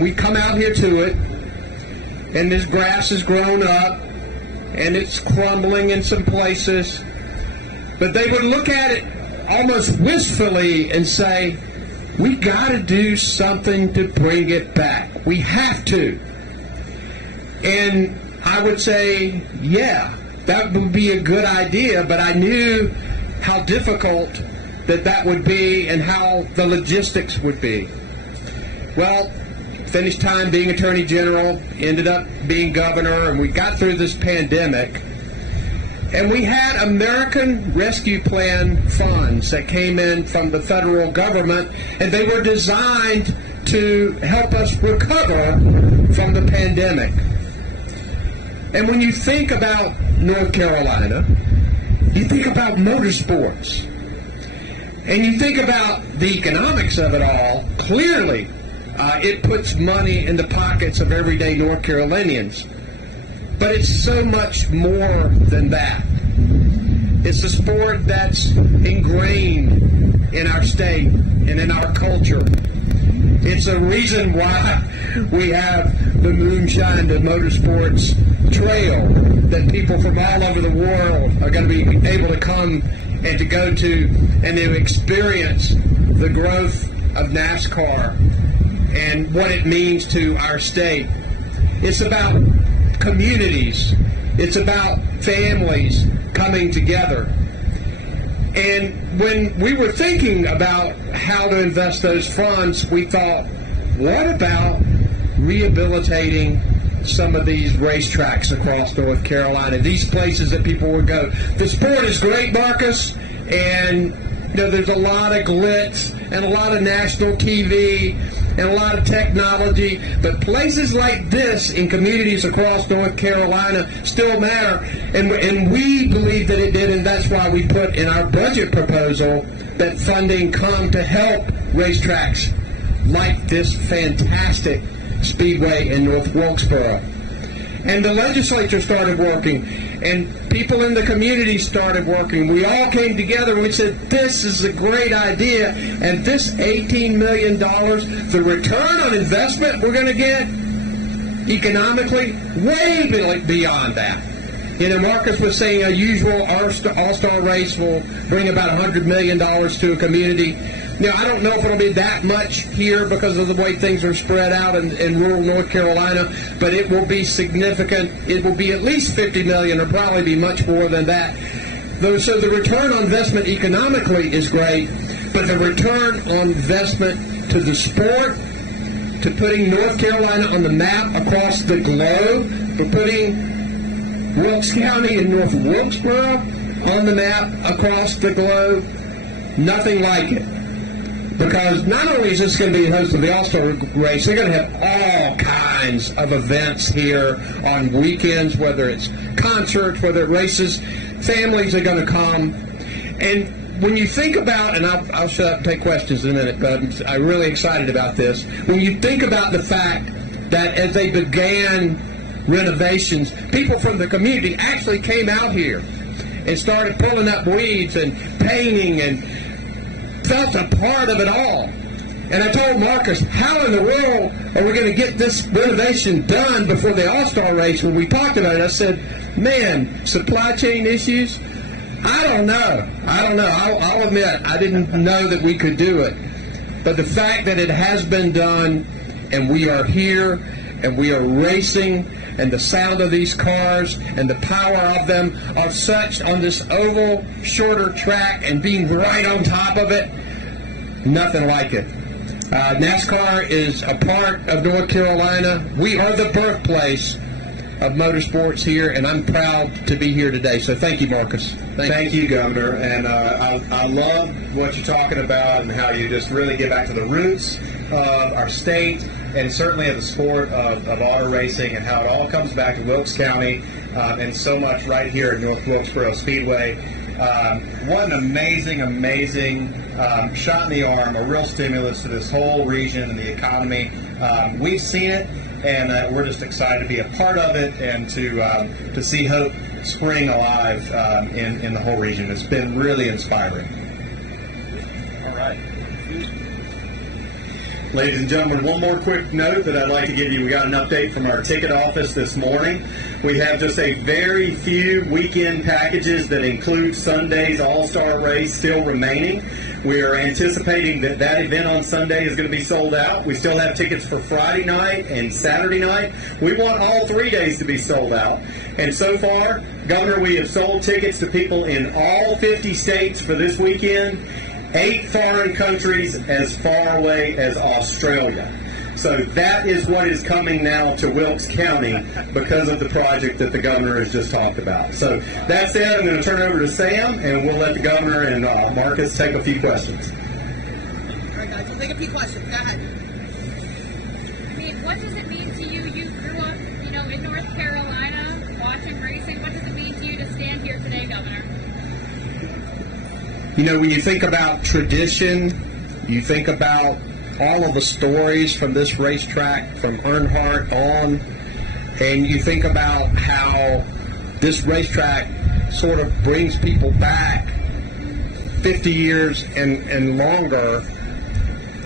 We come out here to it, and this grass has grown up, and it's crumbling in some places. But they would look at it almost wistfully and say, we got to do something to bring it back. We have to. And I would say, yeah, that would be a good idea, but I knew how difficult that would be and how the logistics would be. Well, finished time being Attorney General, ended up being governor, and we got through this pandemic. And we had American Rescue Plan funds that came in from the federal government, and they were designed to help us recover from the pandemic. And when you think about North Carolina, you think about motorsports. And you think about the economics of it all. Clearly, it puts money in the pockets of everyday North Carolinians. But it's so much more than that. It's a sport that's ingrained in our state and in our culture. It's a reason why we have the Moonshine to Motorsports Trail that people from all over the world are going to be able to come and to go to and to experience the growth of NASCAR and what it means to our state. It's about communities. It's about families coming together. And when we were thinking about how to invest those funds, we thought, what about rehabilitating some of these racetracks across North Carolina, these places that people would go? The sport is great, Marcus, and there's a lot of glitz and a lot of national TV and a lot of technology, but places like this in communities across North Carolina still matter, and we believe that it did, and that's why we put in our budget proposal that funding come to help racetracks like this fantastic Speedway in North Wilkesboro. And the legislature started working, and people in the community started working. We all came together and we said, this is a great idea, and this $18 million, the return on investment we're going to get economically, way beyond that. Marcus was saying a usual All-Star race will bring about $100 million to a community. I don't know if it'll be that much here because of the way things are spread out in rural North Carolina, but it will be significant. It will be at least $50 million, or probably be much more than that. So the return on investment economically is great, but the return on investment to the sport, to putting North Carolina on the map across the globe, for putting Wilkes County and North Wilkesboro on the map across the globe, nothing like it. Because not only is this going to be the host of the All-Star race, they're going to have all kinds of events here on weekends, whether it's concerts, whether it's races. Families are going to come. And when you think about, and I'll shut up and take questions in a minute, but I'm really excited about this. When you think about the fact that as they began renovations, people from the community actually came out here and started pulling up weeds and painting and felt a part of it all. And I told Marcus, how in the world are we going to get this renovation done before the All-Star race? When we talked about it, I said, man, supply chain issues? I don't know. I'll admit, I didn't know that we could do it. But the fact that it has been done, and we are here, and we are racing, and the sound of these cars and the power of them are such on this oval, shorter track, and being right on top of it, nothing like it. NASCAR is a part of North Carolina. We are the birthplace of motorsports here, and I'm proud to be here today. So thank you, Marcus. Thank you, Governor. And I love what you're talking about and how you just really get back to the roots of our state and certainly of the sport of auto racing and how it all comes back to Wilkes County and so much right here at North Wilkesboro Speedway. What an amazing shot in the arm, a real stimulus to this whole region and the economy. We've seen it, and we're just excited to be a part of it and to see hope spring alive in the whole region. It's been really inspiring. All right. Ladies and gentlemen, one more quick note that I'd like to give you. We got an update from our ticket office this morning. We have just a very few weekend packages that include Sunday's All-Star race still remaining. We are anticipating that that event on Sunday is going to be sold out. We still have tickets for Friday night and Saturday night. We want all 3 days to be sold out. And so far, Governor, we have sold tickets to people in all 50 states for this weekend, 8 foreign countries as far away as Australia. So that is what is coming now to Wilkes County because of the project that the governor has just talked about. So that's it. I'm going to turn it over to Sam, and we'll let the governor and Marcus take a few questions. All right, guys, we'll take a few questions. Go ahead. I mean, what does it mean to you? You grew up, in North Carolina, watching racing. What does it mean to you to stand here today, Governor? When you think about tradition, you think about all of the stories from this racetrack, from Earnhardt on, and you think about how this racetrack sort of brings people back 50 years and longer.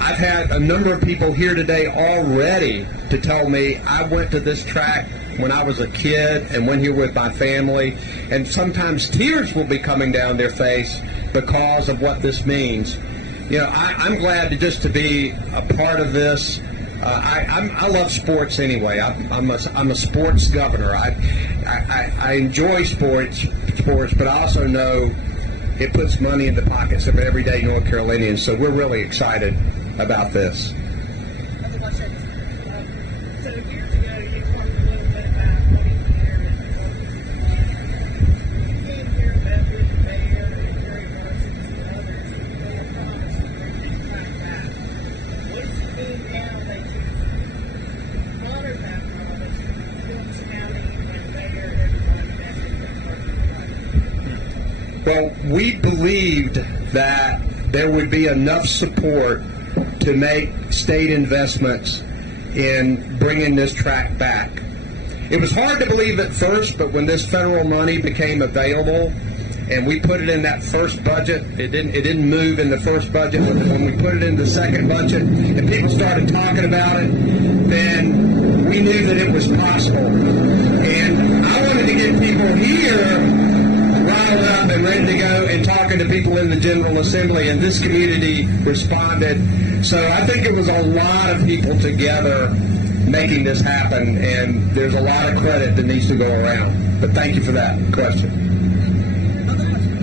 I've had a number of people here today already to tell me I went to this track when I was a kid and went here with my family, and sometimes tears will be coming down their face because of what this means. I'm glad to be a part of this. I love sports anyway. I'm a sports governor. I enjoy sports, but I also know it puts money in the pockets of everyday North Carolinians. So we're really excited about this. Other questions? So years ago, you talked a little bit about what each year is you came here, met with the mayor and Jerry Parsons and others, and they were promised to bring this track back. What does it mean now that you've honored that promise, Wilkes County and mayor and everybody that's been part of the project? Well, we believed that there would be enough support to make state investments in bringing this track back. It was hard to believe at first, but when this federal money became available and we put it in that first budget, it didn't move in the first budget, but when we put it in the second budget and people started talking about it, then we knew that it was possible. And I wanted to get people here riled up and ready to go and talking to people in the General Assembly, and this community responded. So I think it was a lot of people together making this happen, and there's a lot of credit that needs to go around. But thank you for that question. Other questions?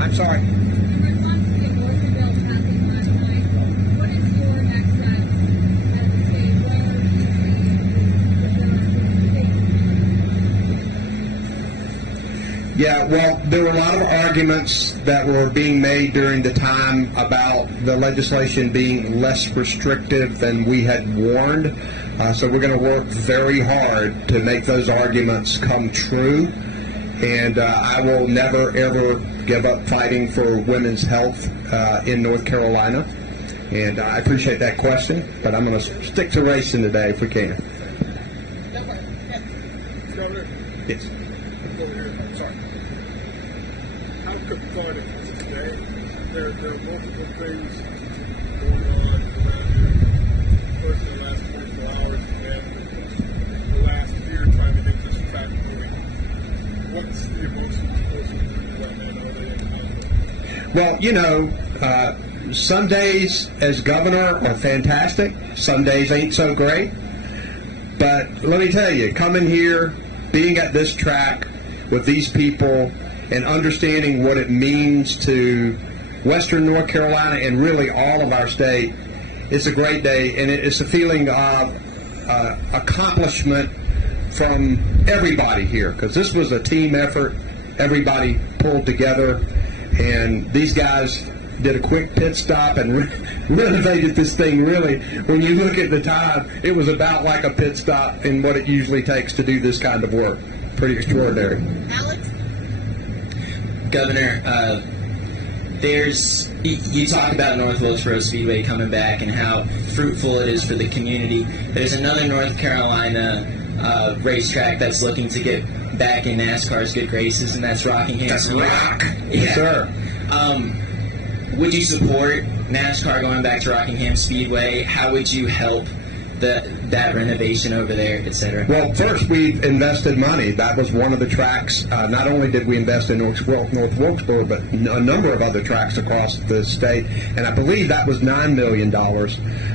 I'm sorry. Yeah, well, there were a lot of arguments that were being made during the time about the legislation being less restrictive than we had warned. So we're going to work very hard to make those arguments come true. And I will never, ever give up fighting for women's health in North Carolina. And I appreciate that question, but I'm going to stick to racing today if we can. Governor, Yes. over here. Sorry. How cathartic is it today? There are multiple things going on around here. First, in the last 24 hours, and the last year trying to get this track moving. What's the emotion supposed to do right now? Well, some days as governor are fantastic. Some days ain't so great. But let me tell you, coming here, being at this track with these people and understanding what it means to Western North Carolina and really all of our state, it's a great day, and it's a feeling of accomplishment from everybody here, because this was a team effort. Everybody pulled together, and these guys did a quick pit stop and renovated this thing. Really, when you look at the time, it was about like a pit stop in what it usually takes to do this kind of work. Pretty extraordinary. Alex? Governor, you talk about North Wilkesboro Speedway coming back and how fruitful it is for the community. There's another North Carolina racetrack that's looking to get back in NASCAR's good graces, and that's Rockingham. That's Rock. Yeah. Yes, sir. Would you support NASCAR going back to Rockingham Speedway, how would you help that renovation over there, etc.? Well, first we've invested money. That was one of the tracks. Not only did we invest in North Wilkesboro, but a number of other tracks across the state. And I believe that was $9 million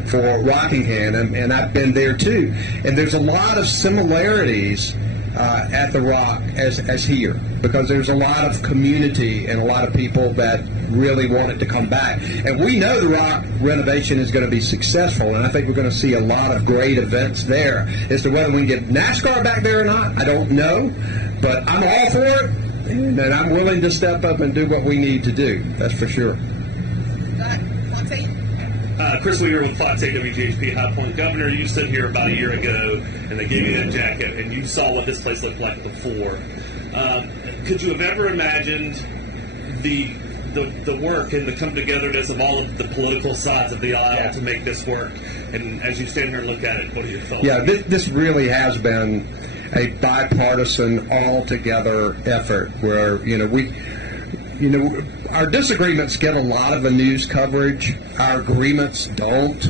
for Rockingham, and I've been there too. And there's a lot of similarities at the Rock as here, because there's a lot of community and a lot of people that really want it to come back. And we know the Rock renovation is going to be successful, and I think we're going to see a lot of great events there. As to whether we can get NASCAR back there or not, I don't know, but I'm all for it, and I'm willing to step up and do what we need to do. That's for sure. Go ahead. Fox 8. Chris Weaver with Fox 8 WGHP High Point. Governor, you stood here about a year ago, and they gave you that jacket, and you saw what this place looked like before. Could you have ever imagined the work and the come-togetherness of all of the political sides of the aisle to make this work? And as you stand here and look at it, what are your thoughts? Yeah, this really has been a bipartisan, all-together effort where, our disagreements get a lot of the news coverage. Our agreements don't.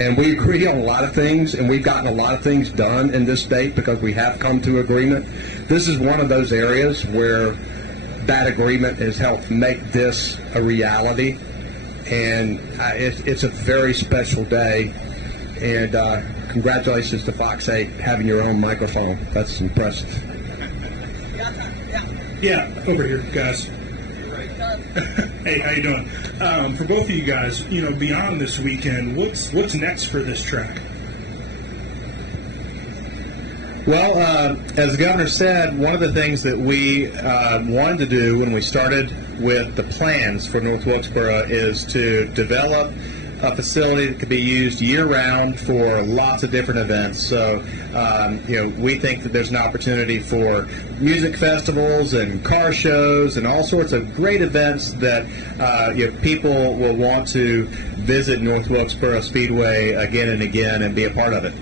And we agree on a lot of things, and we've gotten a lot of things done in this state because we have come to agreement. This is one of those areas where that agreement has helped make this a reality. And it's a very special day. And congratulations to Fox 8 having your own microphone. That's impressive. Yeah, over here, guys. Hey, how you doing? For both of you guys, beyond this weekend, what's next for this track? Well, as the governor said, one of the things that we wanted to do when we started with the plans for North Wilkesboro is to develop a facility that could be used year-round for lots of different events. So, we think that there's an opportunity for music festivals and car shows and all sorts of great events that people will want to visit North Wilkesboro Speedway again and again and be a part of it.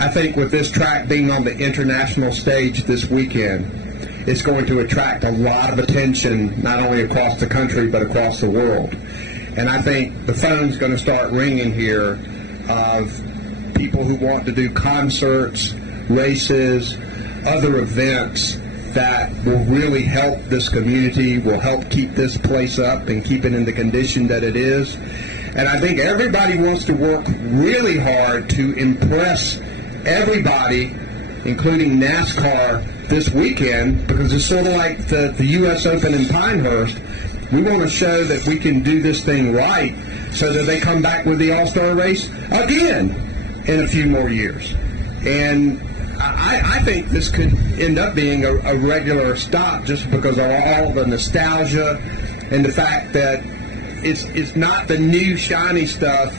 I think with this track being on the international stage this weekend, it's going to attract a lot of attention, not only across the country, but across the world. And I think the phone's going to start ringing here of people who want to do concerts, races, other events that will really help this community, will help keep this place up and keep it in the condition that it is. And I think everybody wants to work really hard to impress everybody, including NASCAR this weekend, because it's sort of like the U.S. Open in Pinehurst. We want to show that we can do this thing right so that they come back with the All-Star race again in a few more years. And I think this could end up being a regular stop just because of all the nostalgia and the fact that it's not the new shiny stuff.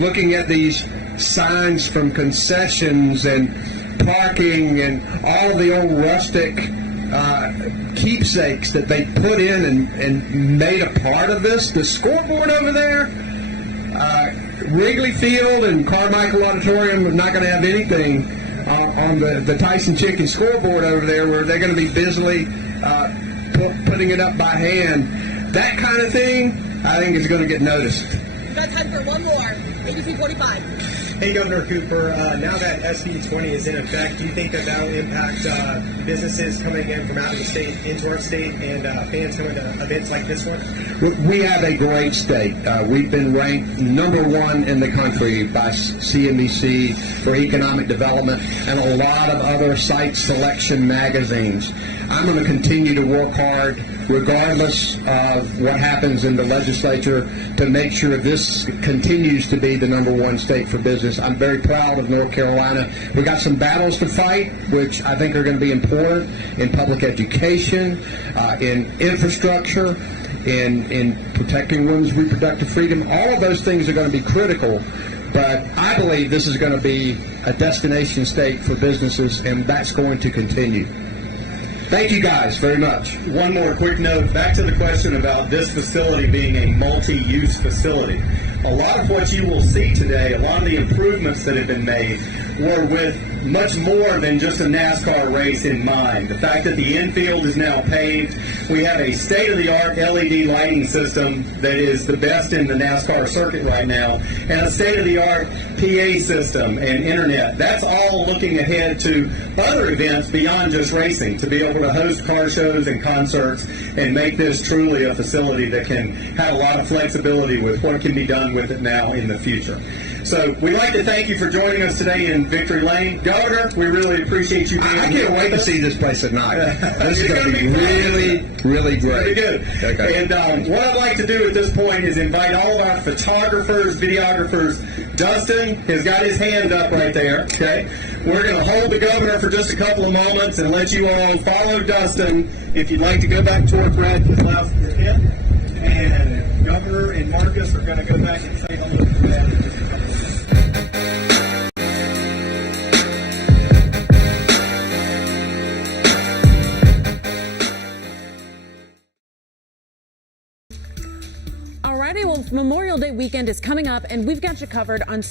Looking at these signs from concessions and parking and all the old rustic keepsakes that they put in and made a part of this. The scoreboard over there, Wrigley Field and Carmichael Auditorium are not going to have anything on the Tyson Chicken scoreboard over there, where they're going to be busily putting it up by hand. That kind of thing, I think, is going to get noticed. We've got time for one more. ABC 45. Hey, Governor Cooper, now that SB 20 is in effect, do you think that will impact businesses coming in from out of the state into our state and fans coming to events like this one? We have a great state. We've been ranked #1 in the country by CNBC for economic development and a lot of other site selection magazines. I'm going to continue to work hard, regardless of what happens in the legislature, to make sure this continues to be the #1 state for business. I'm very proud of North Carolina. We got some battles to fight, which I think are going to be important in public education, in infrastructure, in protecting women's reproductive freedom. All of those things are going to be critical. But I believe this is going to be a destination state for businesses, and that's going to continue. Thank you guys very much. One more quick note, back to the question about this facility being a multi-use facility. a lot of what you will see today, a lot of the improvements that have been made, were with much more than just a NASCAR race in mind. The fact that the infield is now paved, we have a state-of-the-art LED lighting system that is the best in the NASCAR circuit right now, and a state-of-the-art PA system and internet. That's all looking ahead to other events beyond just racing, to be able to host car shows and concerts and make this truly a facility that can have a lot of flexibility with what can be done with it now in the future. So we'd like to thank you for joining us today in Victory Lane. Governor, we really appreciate you being here. I can't wait to see this place at night. This is going to be really, really great. Very good. Okay. And what I'd like to do at this point is invite all of our photographers, videographers. Dustin has got his hand up right there. Okay. We're going to hold the governor for just a couple of moments and let you all follow Dustin. If you'd like to go back toward Brad to allow for your hit. And Governor and Marcus are going to go back and say hello to Brad in just a couple of minutes. Alrighty, well, Memorial Day weekend is coming up, and we've got you covered on